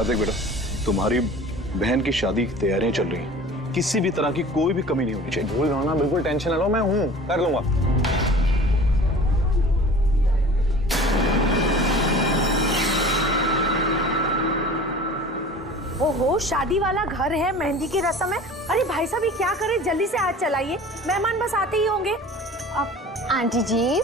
कार्तिक बेटा, तुम्हारी बहन की शादी की तैयारियां चल रही हैं, किसी भी तरह की कोई भी कमी नहीं होनी चाहिए। भूल रहा ना, बिल्कुल टेंशन ना लो, मैं हूँ, कर लूंगा। ओहो, शादी वाला घर है, मेहंदी की रस्म है। अरे भाई साहब ये क्या करे, जल्दी से हाथ चलाइए, मेहमान बस आते ही होंगे। अब आंटी जी,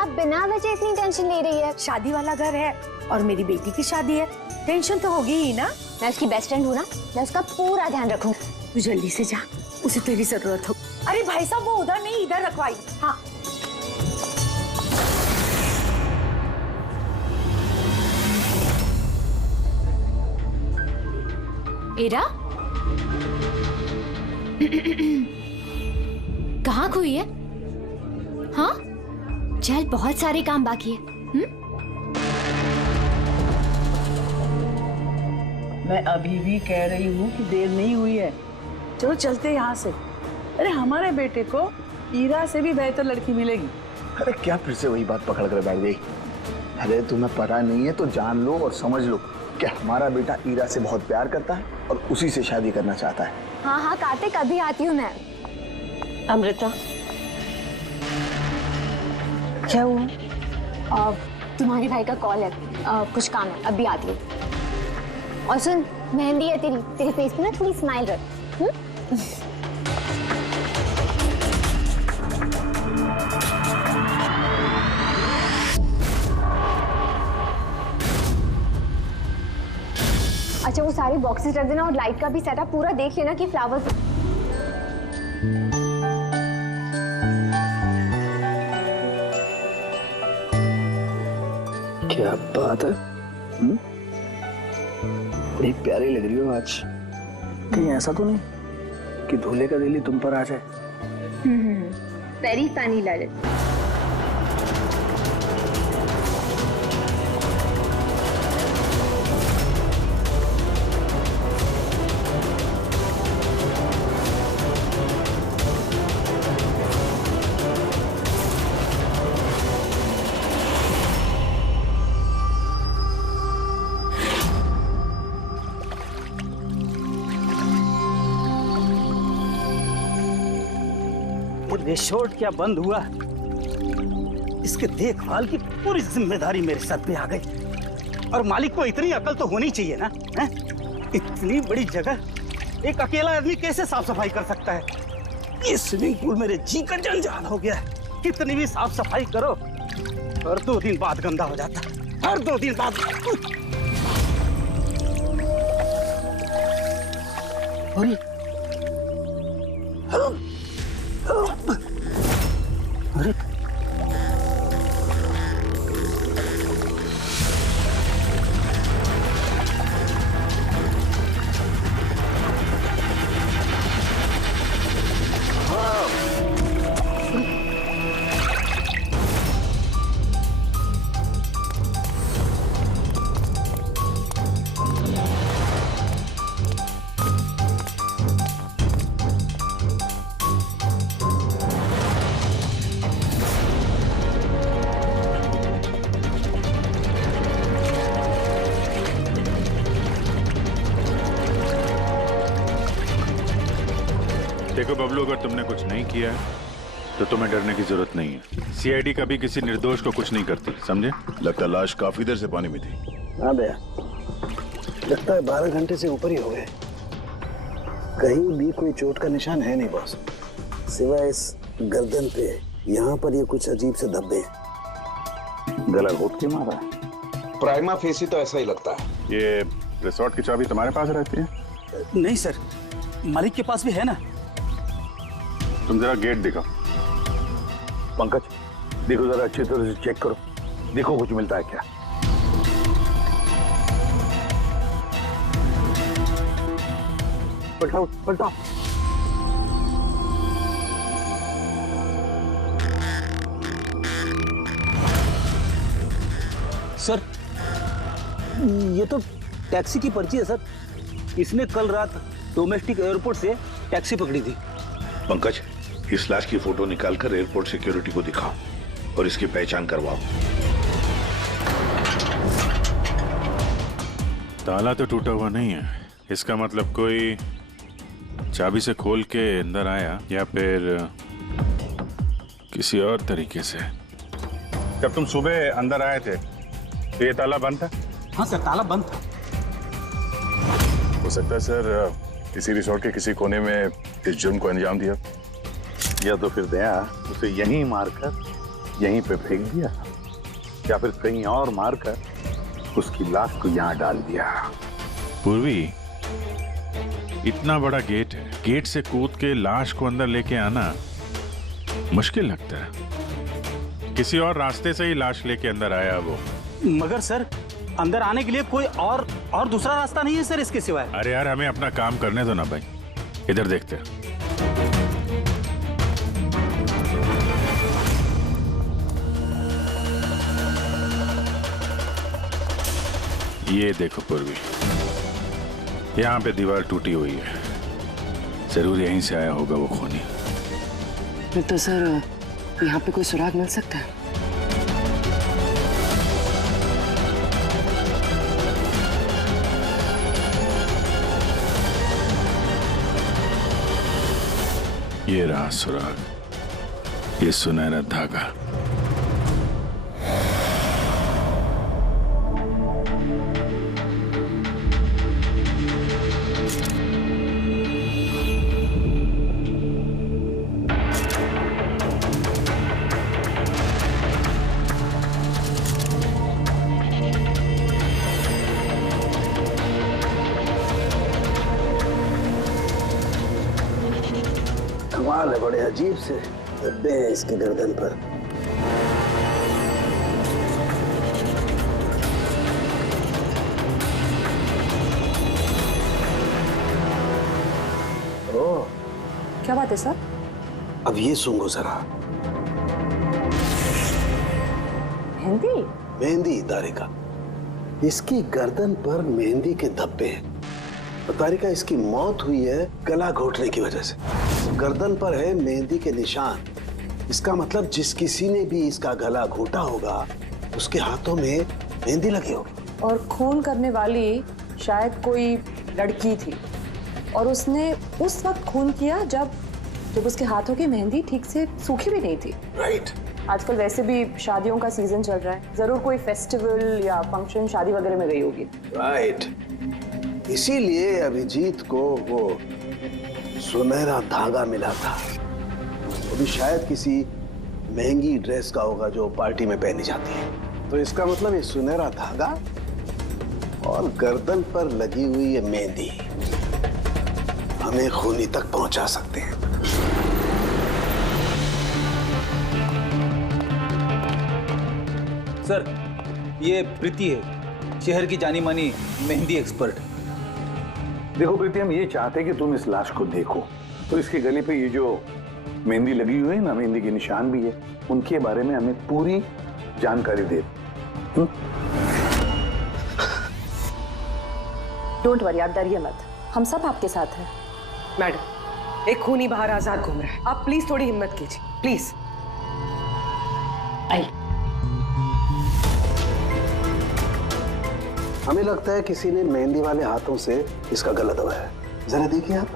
आप बिना वजह इतनी टेंशन ले रही है? शादी वाला घर है और मेरी बेटी की शादी है, टेंशन तो होगी ही ना। मैं उसकी बेस्ट फ्रेंड हूँ ना, मैं उसका पूरा ध्यान रखूंगी। तू जल्दी से जा, उसे तेरी जरूरत हो। अरे भाई साहब वो उधर नहीं इधर रखवाई। हाँ एरा कहाँ खोई है? हाँ चल, बहुत सारे काम बाकी है। मैं अभी भी कह रही हूँ कि देर नहीं हुई है, चलो चलते यहाँ से। अरे हमारे बेटे को ईरा से भी बेहतर लड़की मिलेगी। अरे क्या फिर से वही बात पकड़ कर बैठ गई? अरे तुम्हें पता नहीं है तो जान लो और समझ लो कि हमारा बेटा ईरा से बहुत प्यार करता है और उसी से शादी करना चाहता है। हाँ हाँ कार्तिक, अभी आती हूँ मैं। अमृता क्या हुआ? तुम्हारे भाई का कॉल है, कुछ काम है, अभी आती हूँ। और सुन, मेहंदी है तेरे फेस पे ना, थोड़ी स्माइल रख। अच्छा वो सारे बॉक्सेस रख देना और लाइट का भी सेटअप पूरा देख लेना कि फ्लावर्स। क्या बात है, बड़ी प्यारी लग रही हो आज। कहीं ऐसा तो नहीं कि दूल्हे का दिल ही तुम पर आ जाए? Very funny Lalit. रिसोर्ट क्या बंद हुआ, इसके देखभाल की पूरी जिम्मेदारी मेरे सर पे आ गई। और मालिक को इतनी अकल तो होनी चाहिए ना, है? इतनी बड़ी जगह एक अकेला आदमी कैसे साफ सफाई कर सकता है? ये स्विमिंग पूल मेरे जी का जंजाल हो गया है। कितनी भी साफ सफाई करो, हर 2 दिन बाद गंदा हो जाता है, हर 2 दिन बाद। अरे देखो बबलू, अगर तुमने कुछ नहीं किया है तो तुम्हें डरने की जरूरत नहीं है। सीआईडी कभी किसी निर्दोष को कुछ नहीं करती, समझे? लगता है लाश काफी देर से पानी में थी। हाँ भैया, लगता है 12 घंटे से ऊपर ही हो गए। कहीं भी कोई चोट का निशान है नहीं बॉस, सिवाय इस गर्दन पे। यहाँ पर ये कुछ अजीब से धब्बे हैं। गला घोट के मारा है। प्राइमा फेसी तो ऐसा ही लगता है। ये रिसोर्ट की चाबी तुम्हारे पास रहती है? नहीं सर, मालिक के पास भी है ना। तुम जरा गेट दिखाओ। पंकज देखो, जरा अच्छी तरह से चेक करो, देखो कुछ मिलता है क्या। पलटाओ पलटाओ। सर ये तो टैक्सी की पर्ची है सर। इसने कल रात डोमेस्टिक एयरपोर्ट से टैक्सी पकड़ी थी। पंकज, इस लाश की फोटो निकालकर एयरपोर्ट सिक्योरिटी को दिखाओ और इसकी पहचान करवाओ। ताला तो टूटा हुआ नहीं है, इसका मतलब कोई चाबी से खोल के अंदर आया या फिर किसी और तरीके से। जब तुम सुबह अंदर आए थे तो ये ताला बंद था? हाँ सर, ताला बंद था। हो सकता है सर किसी रिसोर्ट के किसी कोने में इस जुर्म को अंजाम दिया, या तो फिर दया उसे यहीं मारकर यहीं पे फेंक दिया, या फिर कहीं और मारकर उसकी लाश को यहाँ डाल दिया। पूर्वी, इतना बड़ा गेट है, गेट से कूद के लाश को अंदर लेके आना मुश्किल लगता है। किसी और रास्ते से ही लाश लेके अंदर आया वो। मगर सर, अंदर आने के लिए कोई और दूसरा रास्ता नहीं है सर इसके सिवाय। अरे यार, हमें अपना काम करने दो ना भाई, इधर देखते हैं। ये देखो पूर्वी, यहाँ पे दीवार टूटी हुई है, जरूर यहीं से आया होगा वो खूनी। फिर तो सर यहाँ पे कोई सुराग मिल सकता है। ये रहा सुराग, ये सुनहरा धागा। कमाल है, बड़े अजीब से धब्बे हैं इसके गर्दन पर। ओह, क्या बात है सर? अब ये सुनो जरा। मेहंदी? मेहंदी तारिका, इसकी गर्दन पर मेहंदी के धब्बे हैं। तारिका, इसकी मौत हुई है गला घोटने की वजह से। गर्दन पर है मेहंदी के निशान, इसका मतलब जिस किसी ने भी इसका गला घोटा होगा उसके हाथों में मेहंदी लगी होगी। और खून करने वाली शायद कोई लड़की थी और उसने उस वक्त खून किया जब उसके हाथों की मेहंदी ठीक से सूखी भी नहीं थी। राइट। आजकल वैसे भी शादियों का सीजन चल रहा है, जरूर कोई फेस्टिवल या फंक्शन शादी वगैरह में गई होगी। राइट, इसीलिए अभिजीत को वो सुनहरा धागा मिला था। वो भी शायद किसी महंगी ड्रेस का होगा जो पार्टी में पहनी जाती है। तो इसका मतलब ये सुनहरा धागा और गर्दन पर लगी हुई ये मेहंदी हमें खूनी तक पहुंचा सकते हैं। सर, ये प्रीति है, शहर की जानी मानी मेहंदी एक्सपर्ट। देखो प्रीति, हम ये चाहते हैं कि तुम इस लाश को देखो, तो इसके गले पे ये जो मेहंदी लगी हुई है ना, मेहंदी के निशान भी है, उनके बारे में हमें पूरी जानकारी दे। डोंट वरी, आप डरिए मत, हम सब आपके साथ हैं। मैडम, एक खूनी बाहर आजाद घूम रहा है, आप प्लीज थोड़ी हिम्मत कीजिए, प्लीज। आई। हमें लगता है किसी ने मेहंदी वाले हाथों से इसका गला दबाया है। जरा देखिए आप।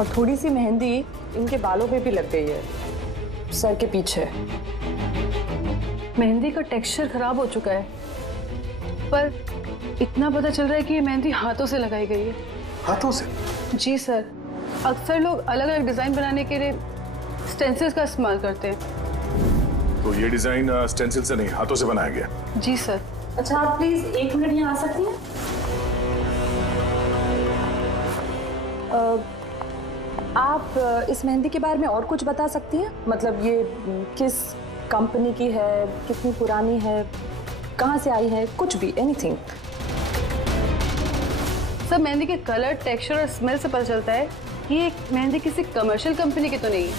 और थोड़ी सी मेहंदी इनके बालों पे भी लग गई है, सर के पीछे। मेहंदी का टेक्सचर खराब हो चुका है, पर इतना पता चल रहा है कि ये मेहंदी हाथों से लगाई गई है। हाथों से? जी सर, अक्सर लोग अलग अलग डिजाइन बनाने के लिए स्टेंसिल्स का इस्तेमाल करते हैं। तो ये डिजाइन स्टेंसिल से नहीं, हाथों से बनाया गया। जी सर। अच्छा, आप प्लीज 1 मिनट यहाँ आ सकती हैं? आप इस मेहंदी के बारे में और कुछ बता सकती हैं? मतलब ये किस कंपनी की है, कितनी पुरानी है, कहाँ से आई है, कुछ भी, एनीथिंग। सर, मेहंदी के कलर, टेक्सचर और स्मेल से पता चलता है कि ये मेहंदी किसी कमर्शियल कंपनी की तो नहीं है,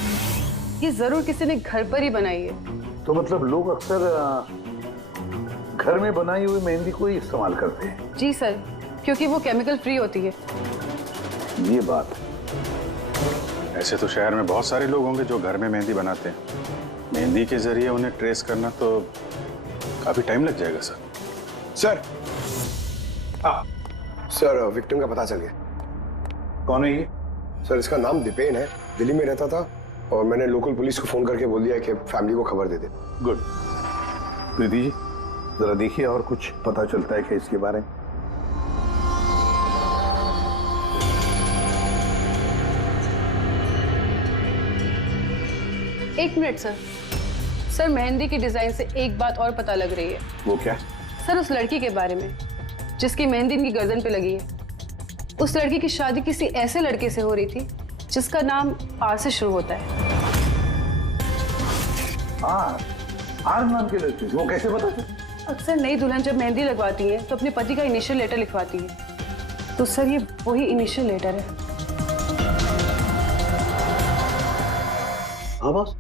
ये जरूर किसी ने घर पर ही बनाई है। तो मतलब लोग अक्सर घर में बनाई हुई मेहंदी को ही इस्तेमाल करते हैं? जी सर, क्योंकि वो केमिकल फ्री होती है। ये बात। ऐसे तो शहर में बहुत सारे लोग होंगे जो घर में मेहंदी बनाते हैं, मेहंदी के जरिए उन्हें ट्रेस करना तो काफी टाइम लग जाएगा सर। सर, सर विक्टिम का पता चल गया। कौन है ये? सर इसका नाम दीपेन है, दिल्ली में रहता था और मैंने लोकल पुलिस को फोन करके बोल दिया कि फैमिली को खबर दे दे। गुड। प्रीति जी जरा देखिए और कुछ पता चलता है क्या इसके बारे में? एक मिनट सर। सर मेहंदी की डिजाइन से एक बात और पता लग रही है। वो क्या? सर उस लड़की के बारे में जिसकी मेहंदी इनकी गर्दन पे लगी है। उस लड़की की शादी किसी ऐसे लड़के से हो रही थी जिसका नाम आर से शुरू होता है। आर नाम के लड़के? वो कैसे पता चला? अक्सर नई दुल्हन जब मेहंदी लगवाती है तो अपने पति का इनिशियल लेटर लिखवाती है, तो सर ये वही इनिशियल लेटर है। हाँ बॉस,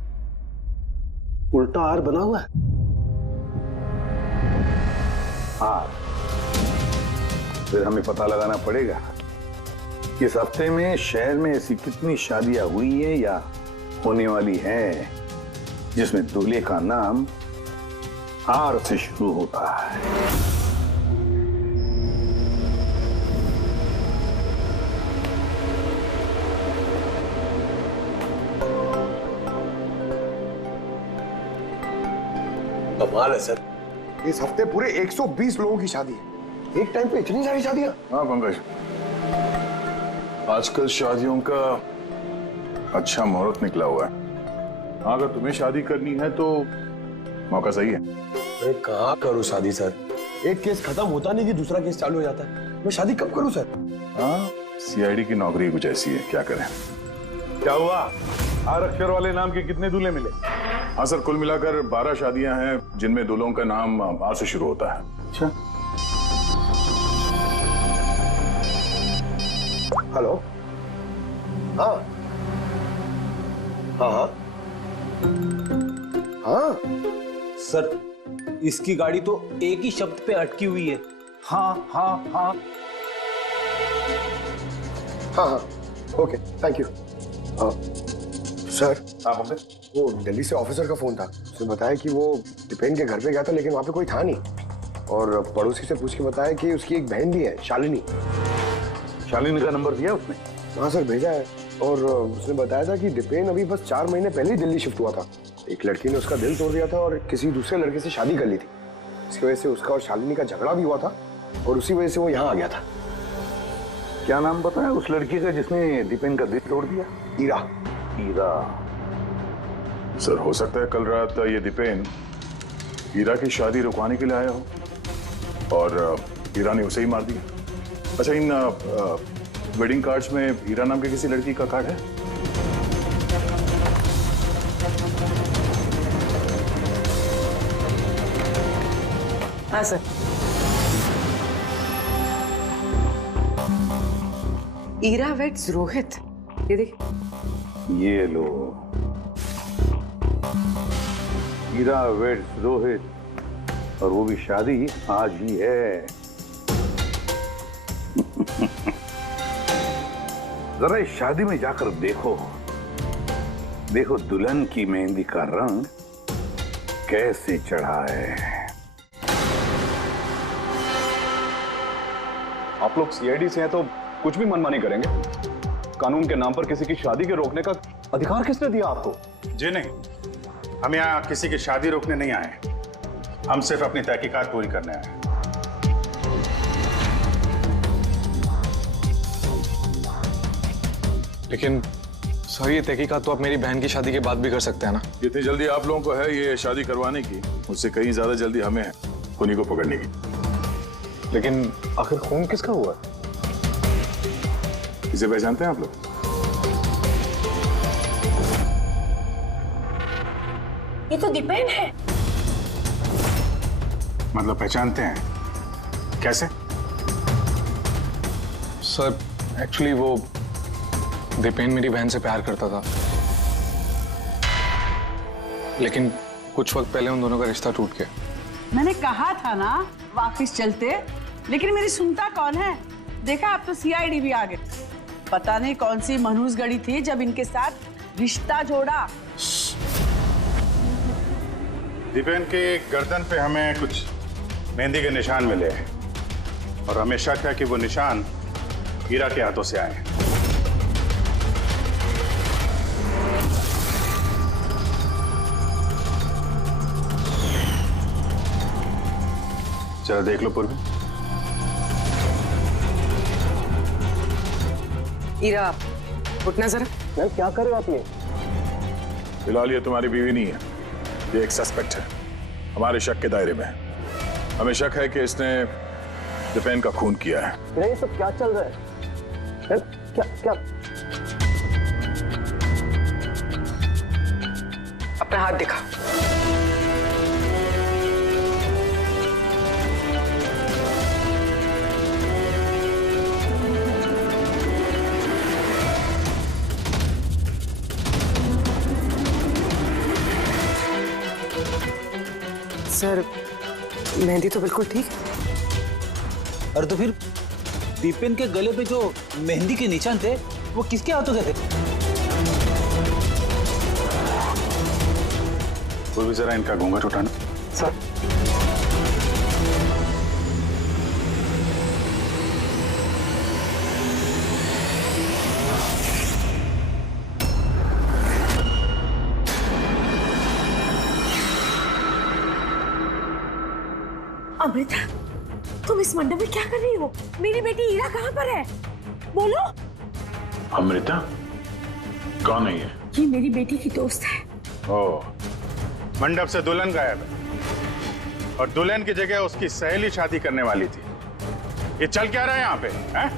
उल्टा आर बना हुआ है। आर? फिर हमें पता लगाना पड़ेगा कि इस हफ्ते में शहर में ऐसी कितनी शादियां हुई है या होने वाली है जिसमें दूल्हे का नाम आर से शुरू होता है। कमाल है सर, इस हफ्ते पूरे 120 लोगों की शादी है। एक टाइम पे इतनी सारी शादियां? हाँ पंकज, आजकल शादियों का अच्छा मुहूर्त निकला हुआ है। हाँ, अगर तुम्हें शादी करनी है तो मौका सही है। मैं कहाँ करूँ शादी सर? एक केस खत्म होता नहीं कि दूसरा केस चालू हो जाता है। मैं शादी कब करूँ सर? हाँ, सीआईडी की नौकरी कुछ ऐसी है, क्या करें। क्या हुआ? आर अक्षर वाले नाम के कितने दूल्हे मिले? हाँ सर, कुल मिलाकर 12 शादियां हैं जिनमें दूल्हों का नाम आर से शुरू होता है। अच्छा। हेलो। हाँ हाँ हाँ हाँ सर इसकी गाड़ी तो एक ही शब्द पे अटकी हुई है। हाँ हाँ हाँ हाँ हाँ ओके थैंक यू। सर वो दिल्ली से ऑफिसर का फोन था, उसने बताया कि वो दीपेन के घर पे गया था लेकिन वहां पे कोई था नहीं, और पड़ोसी से पूछ के बताया कि उसकी एक बहन भी है, शालिनी। शालिनी का नंबर दिया उसने? हाँ सर भेजा है, और उसने बताया था कि दीपेन अभी बस 4 महीने पहले ही दिल्ली शिफ्ट हुआ था। एक लड़की ने उसका दिल तोड़ दिया था और किसी दूसरे लड़के से शादी कर ली थी। इसकी वजह से उसका और शालिनी का झगड़ा भी हुआ था और उसी वजह से वो यहाँ आ गया था। क्या नाम बताया उस लड़की का जिसने दीपेन का दिल तोड़ दिया? ईरा। ईरा? सर हो सकता है कल रात ये दीपेन हीरा की शादी रुकवाने के लिए आया हो और हीरा ने उसे ही मार दिया। अच्छा, इन वेडिंग कार्ड्स में हीरा नाम की किसी लड़की का कार्ड है? हाँ सर। ईरा वेट्स रोहित, ये देख। ये लो, हीरा वेड्स रोहित, और वो भी शादी आज ही है। जरा इस शादी में जाकर देखो, देखो दुल्हन की मेहंदी का रंग कैसे चढ़ा है। आप लोग सीआईडी से हैं तो कुछ भी मनमानी करेंगे? कानून के नाम पर किसी की शादी के रोकने का अधिकार किसने दिया आपको? जी नहीं, हम यहाँ किसी की शादी रोकने नहीं आए, हम सिर्फ अपनी तहकीकात पूरी करने आए हैं। लेकिन सर ये तहकीकात तो आप मेरी बहन की शादी के बाद भी कर सकते हैं ना? जितनी जल्दी आप लोगों को है ये शादी करवाने की, उससे कहीं ज्यादा जल्दी हमें है खूनी को पकड़ने की। लेकिन आखिर खून किसका हुआ? इसे पहचानते हैं आप लोग? ये तो दीपेन है। मतलब पहचानते हैं? कैसे? सर एक्चुअली वो दीपेन मेरी बहन से प्यार करता था, लेकिन कुछ वक्त पहले उन दोनों का रिश्ता टूट गया। मैंने कहा था ना वापस चलते, लेकिन मेरी सुनता कौन है? देखा अब तो सीआईडी भी आ गए। पता नहीं कौन सी मनहूस गड़ी थी जब इनके साथ रिश्ता जोड़ा। दीपेन के गर्दन पे हमें कुछ मेहंदी के निशान मिले और हमें शक है कि वो निशान हीरा के हाथों से आए हैं। जरा देख लो पूर्वी। हीरा, उठना जरा। मैम क्या कर रहे हो आप ये? फिलहाल ये तुम्हारी बीवी नहीं है, ये एक सस्पेक्ट है, हमारे शक के दायरे में है। हमें शक है कि इसने दीपेन का खून किया है। ये सब क्या चल रहा है? क्या क्या? अपना हाथ दिखा। सर, मेहंदी तो बिल्कुल ठीक है। और तो फिर दीपेन के गले पे जो मेहंदी के निशान थे वो किसके हाथों से थे? पूर्वी जरा इनका घूंघट उठाना। सर अमृता, तुम इस मंडप में क्या कर रही हो? मेरी बेटी हीरा कहाँ पर है? बोलो। अमृता कौन है ये? ये मेरी बेटी की दोस्त है। ओह, मंडप से दुल्हन गायब है और दुल्हन की जगह उसकी सहेली शादी करने वाली थी। ये चल क्या रहा है यहाँ पे? हैं?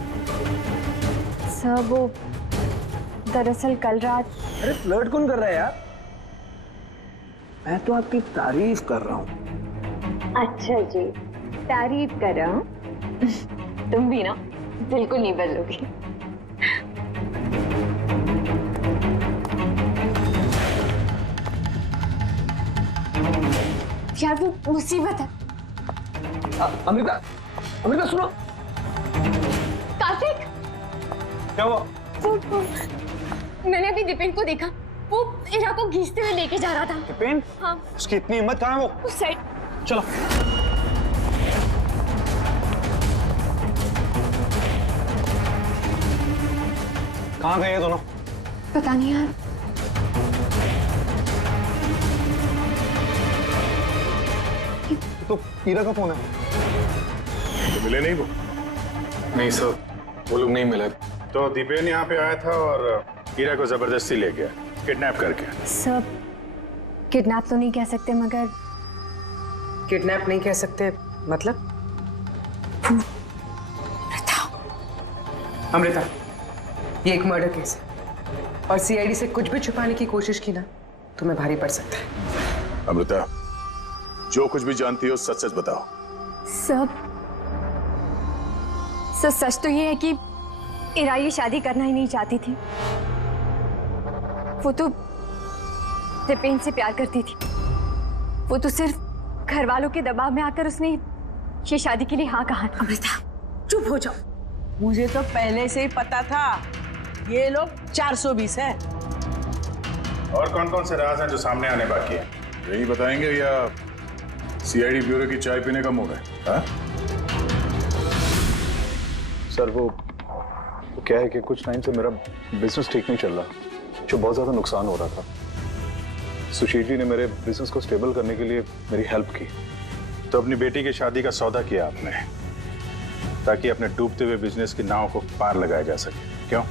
सर वो दरअसल कल रात। अरे फ्लर्ट कौन कर रहा है यार? मैं तो आपकी तारीफ कर रहा हूँ। अच्छा जी, तारीफ कर रहा हूँ। तुम भी ना बिल्कुल नहीं बदलोगी। यार वो मुसीबत है। अमृता, अमृता सुनो। कार्तिक, क्या हुआ? वो मैंने अभी दीपेन को देखा, वो हीरा को घींचते हुए लेके जा रहा था। दीपेन? हाँ। उसकी इतनी हिम्मत कहाँ है वो? उस साइड। चलो। कहाँ गए ये दोनों? पता नहीं यार। तो हीरा का फोन है। तो मिले नहीं वो? नहीं सर, वो लोग नहीं मिले। तो दीपेन यहाँ पे आया था और हीरा को जबरदस्ती ले गया, किडनैप करके। सब किडनैप तो नहीं कह सकते, मगर किडनैप नहीं कह सकते मतलब? अमृता, ये एक मर्डर केस है और सीआईडी से कुछ भी छुपाने की कोशिश की ना, तुम्हें भारी पड़ सकता है। अमृता, जो कुछ भी जानती हो सच सच बताओ। सच तो ये है कि हीरा ये शादी करना ही नहीं चाहती थी। वो तो दीपेन से प्यार करती थी। वो तो सिर्फ घर वालों के दबाव में आकर उसने ये शादी के लिए हाँ कहा। अमृता चुप हो जाओ। मुझे तो पहले से ही पता था ये लोग 420 है। और कौन कौन से राज हैं जो सामने आने बाकी हैं? यही बताएंगे या सीआईडी ब्यूरो की चाय पीने का मूड है? हाँ? सर वो क्या है कि कुछ टाइम से मेरा बिजनेस ठीक नहीं चल रहा, जो बहुत ज्यादा नुकसान हो रहा था। सुशील जी ने मेरे बिजनेस को स्टेबल करने के लिए मेरी हेल्प की। तो अपनी बेटी की शादी का सौदा किया आपने ताकि अपने डूबते हुए बिजनेस की नाव को पार लगाया जा सके, क्यों?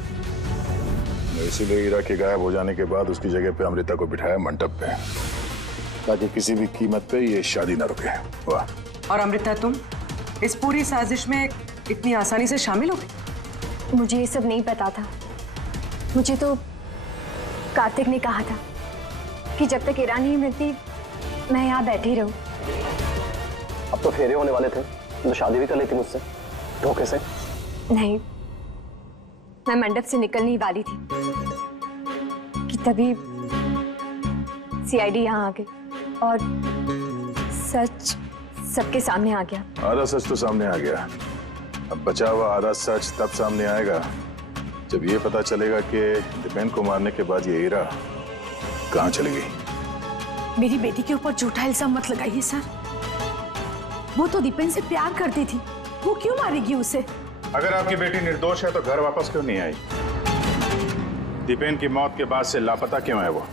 इसीलिए हीरा के गायब हो जाने के बाद उसकी जगह पे अमृता को बिठाया मंडप पे, ताकि किसी भी कीमत पे ये शादी ना रुके। वाह। और अमृता, तुम इस पूरी साजिश में इतनी आसानी से शामिल हो गई? मुझे ये सब नहीं पता था। मुझे तो कार्तिक ने कहा था कि जब तक हीरा नहीं मिलती मैं यहाँ बैठी रहूं। अब तो फेरे होने वाले थे, तो शादी भी कर लेती मुझसे धोखे से। नहीं, मैं मंडप से निकलने ही वाली थी कि तभी सीआईडी यहाँ आ गई और सच सबके सामने आ गया। आधा सच तो सामने आ गया, अब बचा हुआ आधा सच तब सामने आएगा जब ये पता चलेगा कि दीपेन को मारने के बाद ये हीरा कहाँ चली गई। मेरी बेटी के ऊपर झूठा इल्जाम मत लगाइए सर। वो तो दीपेन से प्यार करती थी वो क्यों मारेगी उसे? अगर आपकी बेटी निर्दोष है तो घर वापस क्यों नहीं आई? दीपेन की मौत के बाद से लापता क्यों है वो?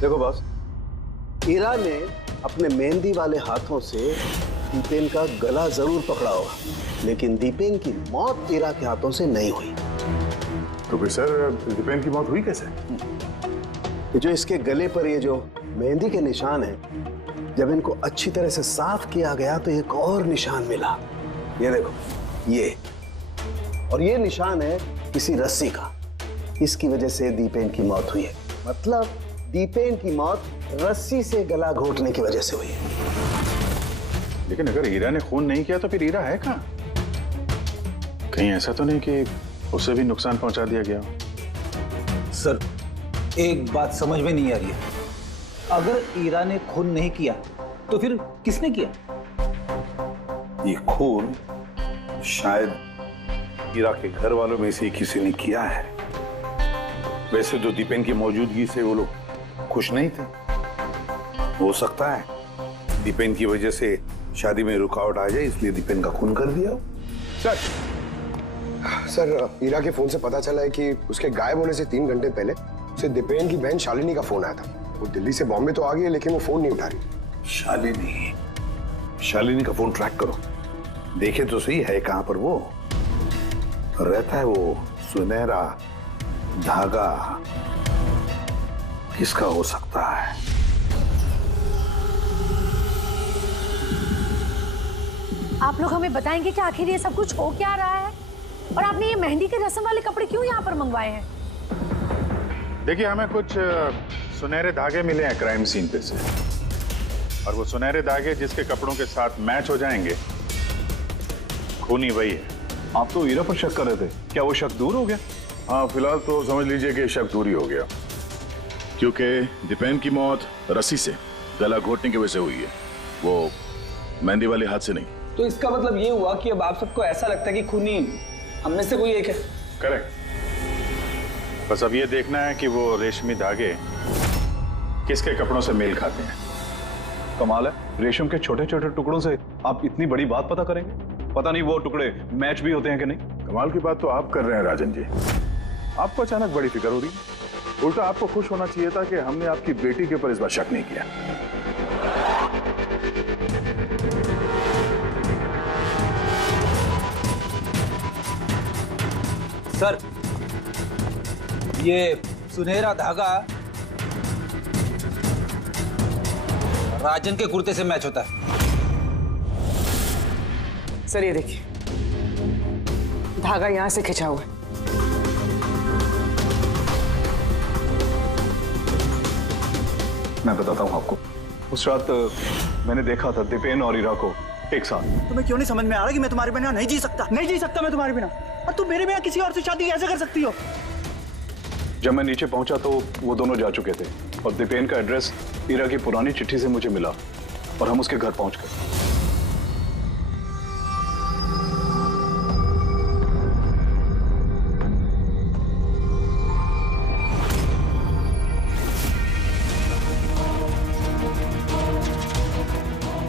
देखो बॉस, ईरा ने अपने मेहंदी वाले हाथों से दीपेन का गला जरूर पकड़ा होगा, लेकिन दीपेन की मौत ईरा के हाथों से नहीं हुई। तो फिर सर दीपेन की मौत हुई कैसे? जो इसके गले पर ये जो मेहंदी के निशान हैं, जब इनको अच्छी तरह से साफ किया गया तो एक और निशान मिला। ये देखो, ये और ये निशान है किसी रस्सी का। इसकी वजह से दीपेन की मौत हुई है। मतलब दीपेन की मौत रस्सी से गला घोटने की वजह से हुई है। लेकिन अगर हीरा ने खून नहीं किया तो फिर हीरा है कहाँ? कहीं ऐसा तो नहीं कि उसे भी नुकसान पहुंचा दिया गया हो? सर, एक बात समझ में नहीं आ रही है। अगर हीरा ने खून नहीं किया तो फिर किसने किया? ये खून शायद हीरा के घर वालों में से किसी ने किया है। वैसे तो दीपेन की मौजूदगी से वो लोग खुश नहीं थे। हो सकता है दीपेन की वजह से शादी में रुकावट आ जाए, इसलिए दीपेन का खून कर दिया। सर, हीरा के फोन से पता चला है कि उसके गायब होने से 3 घंटे पहले उसे दीपेन की बहन शालिनी का फोन आया था। वो दिल्ली से बॉम्बे तो आ गई है, लेकिन वो फोन नहीं उठा रही। शालिनी का फोन ट्रैक करो, देखे तो सही है कहां पर वो रहता है। वो सुनहरा धागा किसका हो सकता है? आप लोग हमें बताएंगे कि आखिर ये सब कुछ हो क्या रहा है? और आपने ये मेहंदी के रस्म वाले कपड़े क्यों यहाँ पर मंगवाए हैं? देखिए, हमें कुछ सुनहरे धागे मिले हैं क्राइम सीन पे से, और वो सुनहरे धागे जिसके कपड़ों के साथ मैच हो जाएंगे, खूनी वही है। आप तो हीरा पर शक कर रहे थे, क्या वो शक दूर हो गया? हाँ, फिलहाल तो समझ लीजिए कि शक दूर ही हो गया, क्योंकि दीपेन की मौत रस्सी से गला घोटने की वजह से हुई है, वो मेहंदी वाले हाथ से नहीं। तो इसका मतलब ये हुआ कि अब आप सबको ऐसा लगता है कि खूनी हम में से कोई एक है? करेक्ट। बस अब ये देखना है कि वो रेशमी धागे किसके कपड़ों से मेल खाते हैं। कमाल है, रेशम के छोटे छोटे टुकड़ों से आप इतनी बड़ी बात पता करेंगे। पता नहीं वो टुकड़े मैच भी होते हैं कि नहीं। कमाल की बात तो आप कर रहे हैं राजन जी। आपको अचानक बड़ी फिक्र हो रही है। उल्टा आपको खुश होना चाहिए था कि हमने आपकी बेटी के ऊपर इस बार शक नहीं किया। सर, ये सुनहरा धागा राजन के कुर्ते से मैच होता है। सर ये देखिए, धागा यहां से खिंचा हुआ है। मैं बताता हूँ आपको, उस रात मैंने देखा था दीपेन और हीरा को एक साथ। तुम्हें क्यों नहीं समझ में आ रहा कि मैं तुम्हारे बिना नहीं जी सकता? नहीं जी सकता मैं तुम्हारे बिना। और तुम मेरे बिना किसी और से शादी कैसे कर सकती हो? जब मैं नीचे पहुंचा तो वो दोनों जा चुके थे, और दीपेन का एड्रेस हीरा की पुरानी चिट्ठी से मुझे मिला, और हम उसके घर पहुंच गए।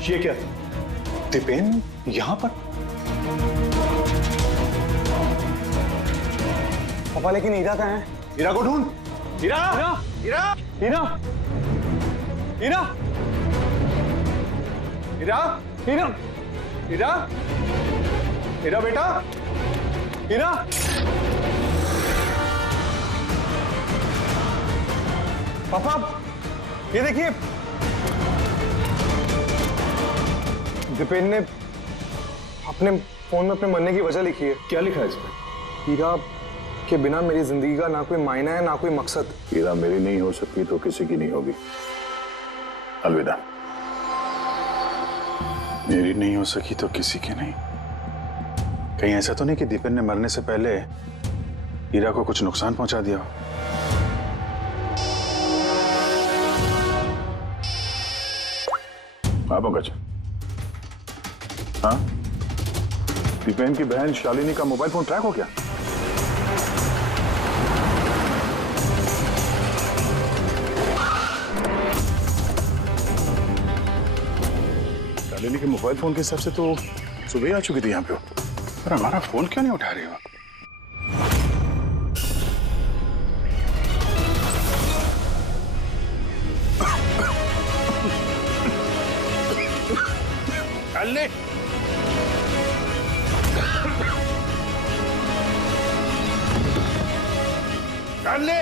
ये क्या, दीपेन यहां पर? पापा, लेकिन हीरा कहाँ है? हीरा को ढूंढ। हीरा, हीरा, हीरा, हीरा, हीरा, हीरा, हीरा, हीरा बेटा, हीरा। पापा ये देखिए, दीपेन ने अपने फोन में अपने मरने की वजह लिखी है। क्या लिखा है इसमें? हीरा के बिना मेरी जिंदगी का ना कोई मायना है ना कोई मकसद। हीरा मेरी नहीं हो सकती तो किसी की नहीं होगी। अलविदा। मेरी नहीं हो सकी तो किसी की नहीं। कहीं ऐसा तो नहीं कि दीपेन ने मरने से पहले हीरा को कुछ नुकसान पहुंचा दिया हो? हाँ पंकज। हाँ, दीपेन की बहन शालिनी का मोबाइल फोन ट्रैक हो गया। शालिनी के मोबाइल फोन के हिसाब से तो सुबह ही आ चुकी थी यहाँ पे। पर हमारा फोन क्यों नहीं उठा रही हो? अल्ले अल्ले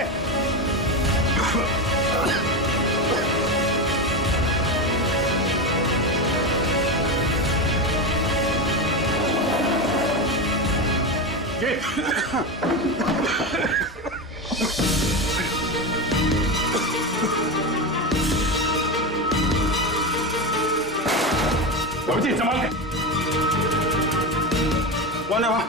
बाबूजी संभाल के। कौन है वहां?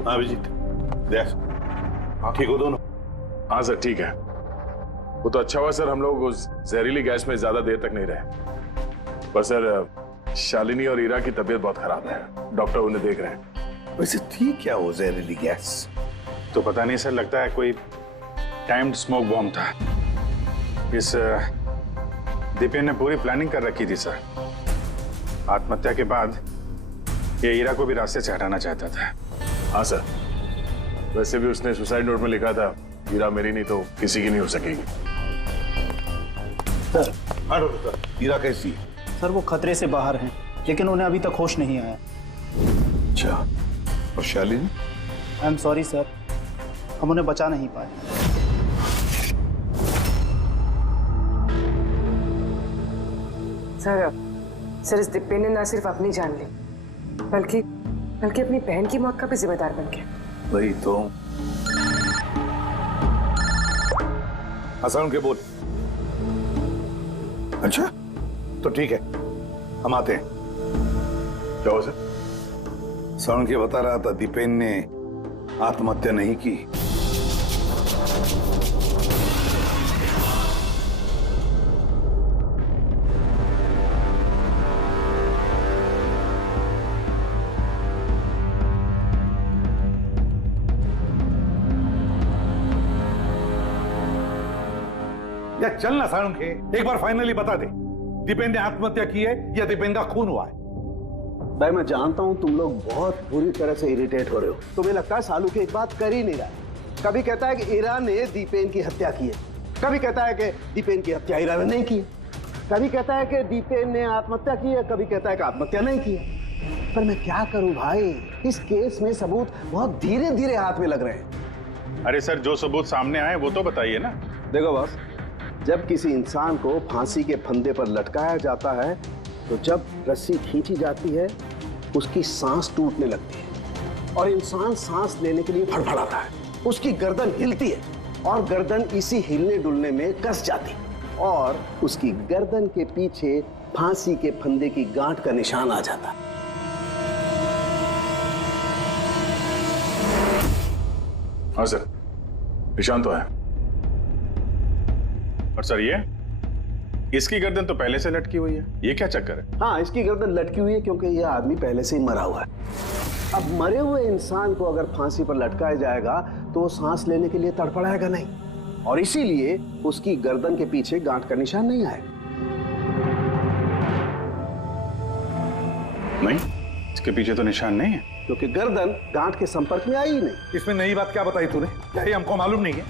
हाँ अभिजीत, देख ठीक हो दोनों? हाँ सर ठीक है। वो तो अच्छा हुआ सर हम लोग उस जहरीली गैस में ज्यादा देर तक नहीं रहे। पर सर शालिनी और हीरा की तबीयत बहुत खराब है, डॉक्टर उन्हें देख रहे हैं। वैसे थी क्या वो जहरीली गैस? तो पता नहीं सर, लगता है कोई टाइम्ड स्मोक बॉम्ब था। इस दीपेन ने पूरी प्लानिंग कर रखी थी सर। आत्महत्या के बाद ये हीरा को भी रास्ते से हटाना चाहता था। हाँ सर, वैसे भी उसने सुसाइड नोट में लिखा था हीरा मेरी नहीं तो किसी की नहीं हो सकेगी। सर हीरा कैसी? सर वो खतरे से बाहर हैं, लेकिन उन्हें अभी तक होश नहीं आया। अच्छा, और Shalini? I am sorry sir, हम उन्हें बचा नहीं पाए। सर इस दीपेन ने न सिर्फ अपनी जान ली बल्कि अपनी बहन की मौत का भी जिम्मेदार बन गया। वही तो। हसन के बोल। अच्छा तो ठीक है, हम आते हैं। क्या हो सर? सरण के बता रहा था दीपेन ने आत्महत्या नहीं की। या चलना सारुण के, एक बार फाइनली बता दे, दीपेन ने आत्महत्या की है या दीपेन का खून हुआ है? भाई मैं जानता हूं तुम लोग बहुत बुरी तरह से इरिटेट हो रहे हो। तुम्हें लगता है सालू की एक बात कर ही नहीं रहा। कभी कहता है कि हीरा ने दीपेन की हत्या की है, कभी कहता है कि दीपेन की हत्या हीरा ने नहीं की, कभी कहता है कि दीपेन ने आत्महत्या की है, कभी कहता है कि आत्महत्या नहीं की है। पर मैं क्या करूं भाई, इस केस में सबूत बहुत धीरे धीरे हाथ में लग रहे हैं। अरे सर, जो सबूत सामने आए वो तो बताइए ना। देखो बॉस, जब किसी इंसान को फांसी के फंदे पर लटकाया जाता है तो जब रस्सी खींची जाती है उसकी सांस टूटने लगती है और इंसान सांस लेने के लिए फड़फड़ाता है, उसकी गर्दन हिलती है और गर्दन इसी हिलने डुलने में कस जाती है और उसकी गर्दन के पीछे फांसी के फंदे की गांठ का निशान आ जाता है। हाँ सर, निशान तो है। और सर ये इसकी गर्दन तो पहले से लटकी हुई है, ये क्या चक्कर है? हाँ, इसकी गर्दन लटकी हुई है क्योंकि यह आदमी पहले से ही मरा हुआ है। अब मरे हुए इंसान को अगर फांसी पर लटकाया जाएगा तो वो सांस लेने के लिए तड़फड़ाएगा नहीं और इसीलिए उसकी गर्दन के पीछे गांठ का निशान नहीं आएगा। नहीं, इसके पीछे तो निशान नहीं है। क्योंकि गर्दन गांठ के संपर्क में आई ही नहीं। इसमें नई बात क्या बताई तूने? क्या ये हमको मालूम नहीं है?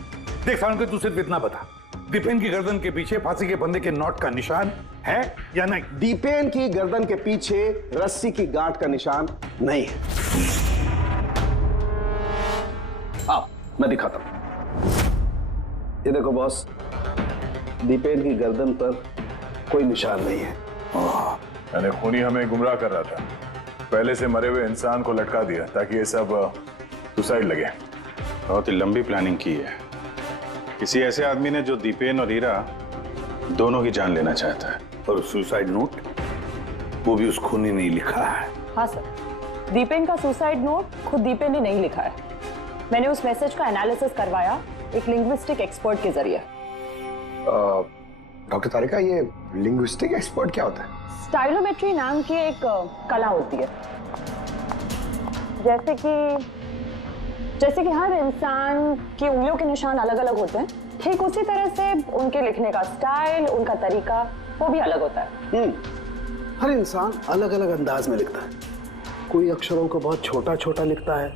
देख सावन, तू सिर्फ इतना बता, दीपेन की गर्दन के पीछे फांसी के फंदे के नोट का निशान है या नहीं? दीपेन की गर्दन के पीछे रस्सी की गांठ का निशान नहीं है। आओ मैं दिखाता हूं। ये देखो बॉस, दीपेन की गर्दन पर कोई निशान नहीं है। मैंने खूनी हमें गुमराह कर रहा था, पहले से मरे हुए इंसान को लटका दिया ताकि ये सब सुसाइड लगे। बहुत ही लंबी प्लानिंग की है किसी ऐसे आदमी ने जो दीपेन और हीरा दोनों की जान लेना चाहता है। और सुसाइड नोट वो भी उस खूनी ने लिखा है। हाँ सर, दीपेन का सुसाइड नोट खुद दीपेन ने नहीं लिखा है। मैंने उस मैसेज का एनालिसिस करवाया एक लिंग्विस्टिक एक्सपर्ट के जरिए। डॉक्टर तारिका, ये लिंग्विस्टिक एक्सपर्ट क्या होता है? स्टाइलोमेट्री नाम की एक कला होती है। जैसे कि हर इंसान की उंगलियों के निशान अलग अलग होते हैं, ठीक उसी तरह से उनके लिखने का स्टाइल, उनका तरीका वो भी अलग होता है। हर इंसान अलग अलग अंदाज में लिखता है। कोई अक्षरों को बहुत छोटा छोटा लिखता है,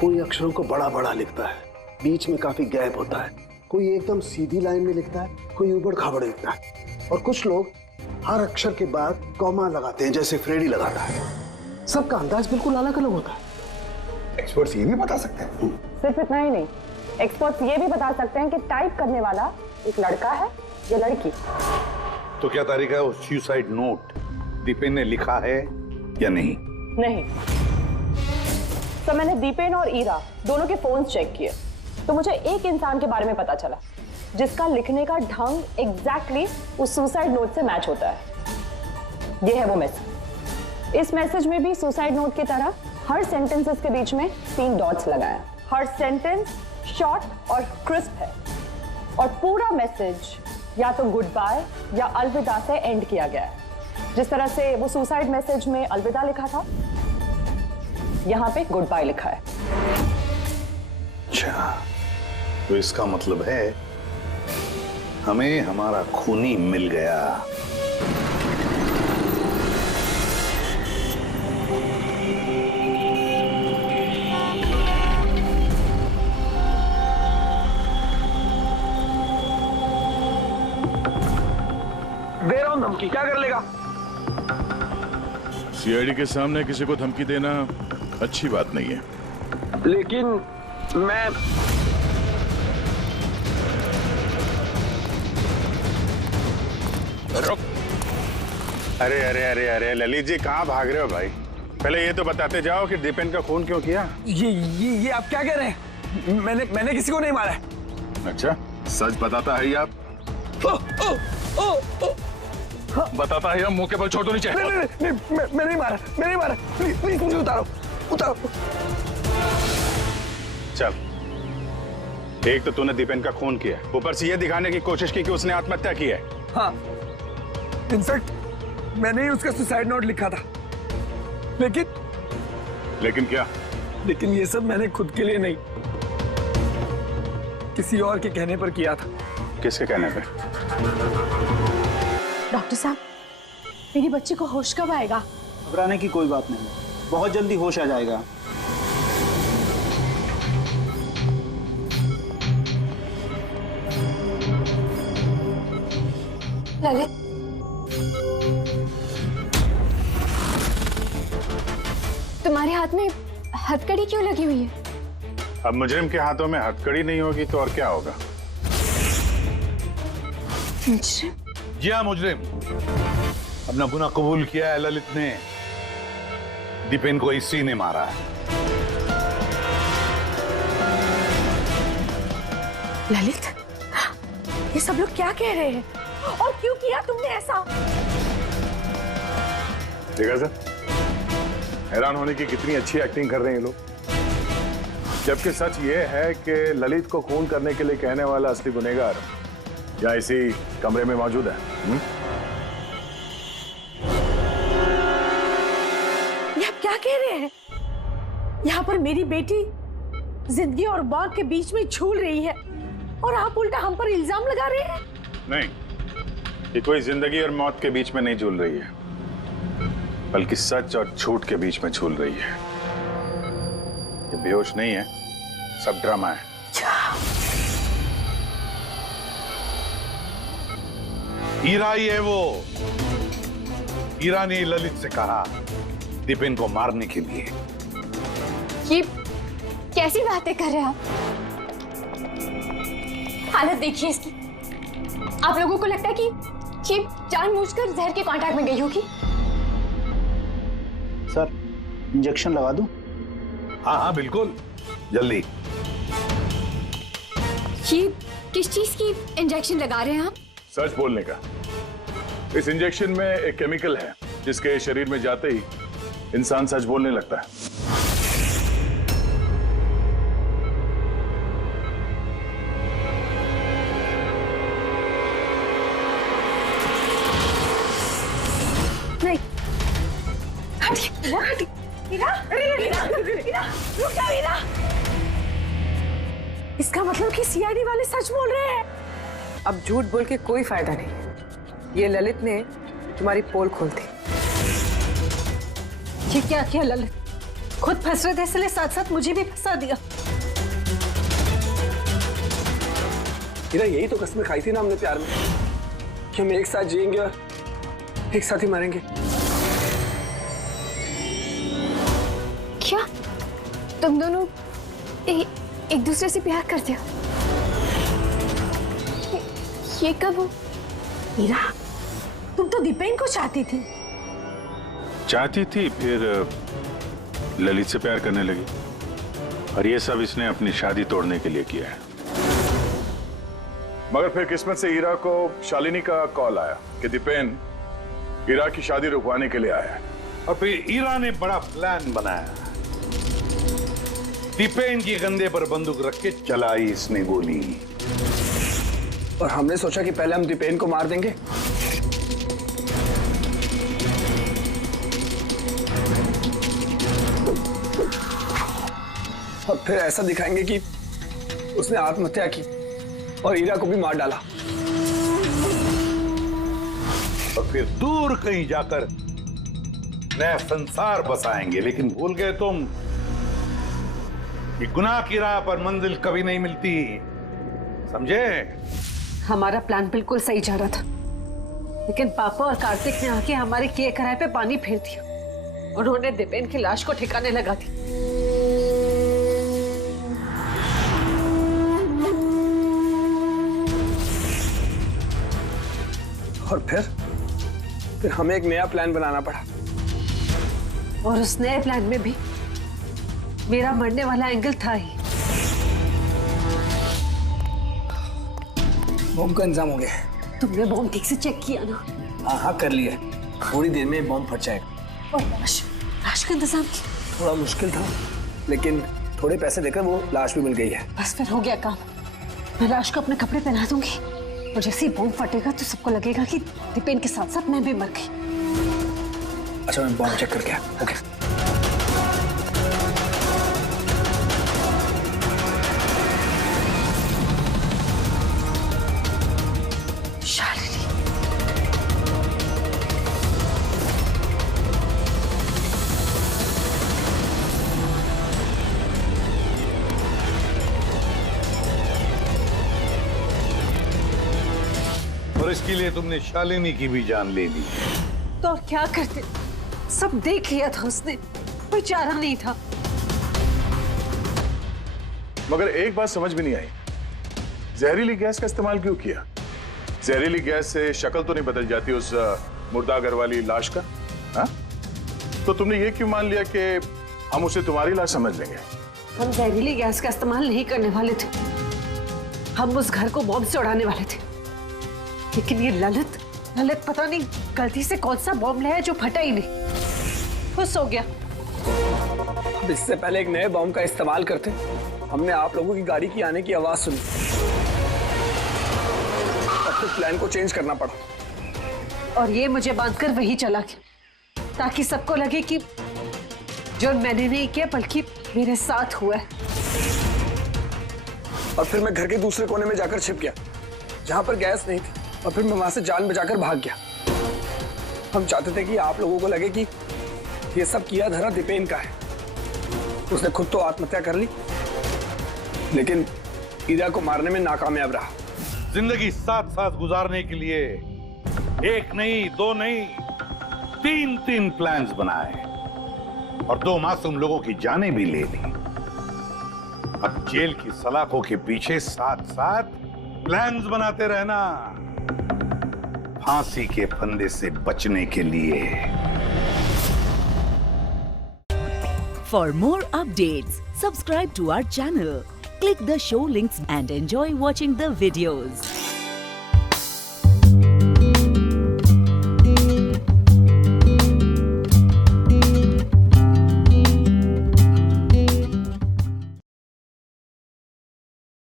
कोई अक्षरों को बड़ा बड़ा लिखता है, बीच में काफी गैप होता है, कोई एकदम सीधी लाइन में लिखता है, कोई ऊबड़ खाबड़ लिखता है, और कुछ लोग हर अक्षर के बाद कॉमा लगाते हैं जैसे फ्रेडी लगाता है। सबका अंदाज बिल्कुल अलग अलग होता है। एक्सपर्ट्स ये भी बता सकते हैं? सिर्फ इतना ही नहीं, एक्सपर्ट्स ये भी बता सकते हैं कि टाइप करने वाला एक लड़का है या लड़की। तो क्या तारीख है, उस सुसाइड नोट दीपेन ने लिखा है या नहीं? नहीं। तो मैंने दीपेन और ईरा दोनों के फोन चेक किए, तो मुझे एक इंसान के बारे में पता चला जिसका लिखने का ढंग एग्जैक्टली उस सुसाइड नोट से मैच होता है। ये है वो मैसेज। इस मैसेज में भी सुसाइड नोट की तरह हर सेंटेंसेस के बीच में 3 डॉट्स लगाया। हर सेंटेंस शॉर्ट और क्रिस्प है, और पूरा मैसेज या तो गुड बाय या अलविदा से एंड किया गया है। जिस तरह से वो सुसाइड मैसेज में अलविदा लिखा था, यहां पे गुड बाय लिखा है। अच्छा, तो इसका मतलब है हमें हमारा खूनी मिल गया। दे रहा हूं धमकी, क्या कर लेगा? सीआईडी के सामने किसी को धमकी देना अच्छी बात नहीं है। लेकिन मैं अरे अरे अरे अरे ललित जी, कहाँ भाग रहे हो भाई? पहले ये तो बताते जाओ कि दीपेन का खून क्यों किया? ये आप क्या कह रहे हैं? मैंने किसी को नहीं मारा है। अच्छा, सच बताता है आप? बताता है, मुंह के बल छोड़ दो नीचे। नहीं, मैं नहीं मारा। प्लीज मुझे उतारो। चल, एक तो तूने दीपेन का खून किया, ऊपर से ये दिखाने की कोशिश की कि उसने आत्महत्या की है। हाँ, इनफैक्ट मैंने ही उसका सुसाइड नोट लिखा था। लेकिन क्या? लेकिन ये सब मैंने खुद के लिए नहीं, किसी और के कहने पर किया था। किसके कहने पे? डॉक्टर साहब, मेरी बच्ची को होश कब आएगा? घबराने की कोई बात नहीं, बहुत जल्दी होश आ जाएगा। ललित, तुम्हारे हाथ में हथकड़ी क्यों लगी हुई है? अब मुजरिम के हाथों में हथकड़ी नहीं होगी तो और क्या होगा? मुजरिम? जी हाँ, मुजरिम। अपना गुनाह कबूल किया है ललित ने। दीपेन को इसी ने मारा है। ललित, ये सब लोग क्या कह रहे हैं और क्यों किया तुमने ऐसा? देखा सर, हैरान होने की कितनी अच्छी एक्टिंग कर रहे हैं ये लोग, जबकि सच ये है कि ललित को खून करने के लिए कहने वाला असली गुनहगार या इसी कमरे में मौजूद है। ये आप क्या कह रहे हैं? यहाँ पर मेरी बेटी जिंदगी और मौत के बीच में झूल रही है और आप उल्टा हम पर इल्जाम लगा रहे हैं। नहीं, ये कोई जिंदगी और मौत के बीच में नहीं झूल रही है। बल्कि सच और झूठ के बीच में झूल रही है। ये बेहोश नहीं है, सब ड्रामा है। हीरा ही है वो। हीरा ने ललित से कहा दीपेन को मारने के लिए। ये कैसी बातें कर रहे हैं आप? हालत देखिए इसकी। आप लोगों को लगता है कि ये जानबूझकर जहर के कांटेक्ट में गई होगी? सर, इंजेक्शन लगा दूं? हाँ हाँ बिल्कुल, जल्दी। ये किस चीज की इंजेक्शन लगा रहे हैं आप? सच बोलने का। इस इंजेक्शन में एक केमिकल है जिसके शरीर में जाते ही इंसान सच बोलने लगता है। नहीं, हटिए, हटिए। हीरा, हीरा, हीरा, रुक जाओ हीरा। इसका मतलब कि सीआईडी वाले सच बोल रहे हैं। अब झूठ बोल के कोई फायदा नहीं। ये ललित ने तुम्हारी पोल खोल दी। ये क्या किया ललित? खुद फंस रहे थे इसलिए साथ साथ मुझे भी फंसा दिया। हीरा, यही तो कसमें खाई थी ना हमने प्यार में कि हम एक साथ जिएंगे और एक साथ ही मरेंगे। क्या तुम दोनों एक दूसरे से प्यार करते हो? ये कब हो? हीरा, तुम तो दीपेन को चाहती थी। चाहती थी, फिर ललित से प्यार करने लगी। और ये सब इसने अपनी शादी तोड़ने के लिए किया है। मगर फिर किस्मत से हीरा को शालिनी का कॉल आया कि दीपेन हीरा की शादी रुकवाने के लिए आया है। और फिर हीरा ने बड़ा प्लान बनाया। दीपेन की कंधे पर बंदूक रख के चलाई इसने गोली। और हमने सोचा कि पहले हम दीपेन को मार देंगे, और फिर ऐसा दिखाएंगे कि उसने आत्महत्या की और हीरा को भी मार डाला। और फिर दूर कहीं जाकर नया संसार बसाएंगे। लेकिन भूल गए तुम कि गुनाह की राह पर मंजिल कभी नहीं मिलती, समझे? हमारा प्लान बिल्कुल सही जा रहा था, लेकिन पापा और कार्तिक ने आके हमारे किए कराए पे पानी फेर दिया। उन्होंने दीपेन की लाश को ठिकाने लगा दी। और फिर हमें एक नया प्लान बनाना पड़ा। और उस नए प्लान में भी मेरा मरने वाला एंगल था ही। बॉम्ब का इंतजाम हो गया। तुमने बॉम्ब ठीक से चेक किया ना? हाँ हाँ कर लिया। थोड़ी देर में बॉम्ब फट जाएगा। और लाश का इंतजाम किया? थोड़ा मुश्किल था, लेकिन थोड़े पैसे देकर वो लाश भी मिल गई है। बस फिर हो गया काम। मैं लाश को अपने कपड़े पहना दूंगी और जैसे ही बॉम्ब फटेगा तो सबको लगेगा कि दीपेन के साथ साथ मैं भी मर गई। अच्छा, मैं बॉम्ब चेक करके आया। ओके। और इसके लिए तुमने शालिनी की भी जान ले ली। तो और क्या करते? सब देख लिया था उसने, कोई चारा नहीं था। मगर एक बात समझ में नहीं आई, जहरीली गैस का इस्तेमाल क्यों किया? जहरीली गैस से शक्ल तो नहीं बदल जाती उस मुर्दागर वाली लाश का? हाँ? तो तुमने ये क्यों मान लिया कि हम उसे तुम्हारी लाश समझ लेंगे? हम जहरीली गैस का इस्तेमाल नहीं करने वाले थे। हम उस घर को बॉम्ब से उड़ाने वाले थे। लेकिन ये ललित पता नहीं गलती से कौन सा बॉम्ब लाया जो फटा ही नहीं। खुश हो गया। अब इससे पहले एक नए बॉम्ब का इस्तेमाल करते, हमने आप लोगों की गाड़ी की आने की आवाज सुनी। अब तो प्लान को चेंज करना पड़ा। और ये मुझे बांधकर वही चला गया ताकि सबको लगे कि जो मैंने नहीं किया बल्कि मेरे साथ हुआ है। और फिर मैं घर के दूसरे कोने में जाकर छिप गया जहां पर गैस नहीं थी, और फिर मैं वहां से जान बचाकर भाग गया। हम चाहते थे कि आप लोगों को लगे कि ये सब किया धरा दीपेन का है। उसने खुद तो आत्महत्या कर ली, लेकिन ईरा को मारने में नाकामयाब रहा। जिंदगी साथ साथ गुजारने के लिए एक नहीं, दो नहीं, तीन प्लान्स बनाए और 2 मासूम लोगों की जानें भी ले ली। अब जेल की सलाखों के पीछे साथ साथ प्लान्स बनाते रहना, फांसी के फंदे से बचने के लिए। For more updates, subscribe to our channel, click the show links and enjoy watching the videos.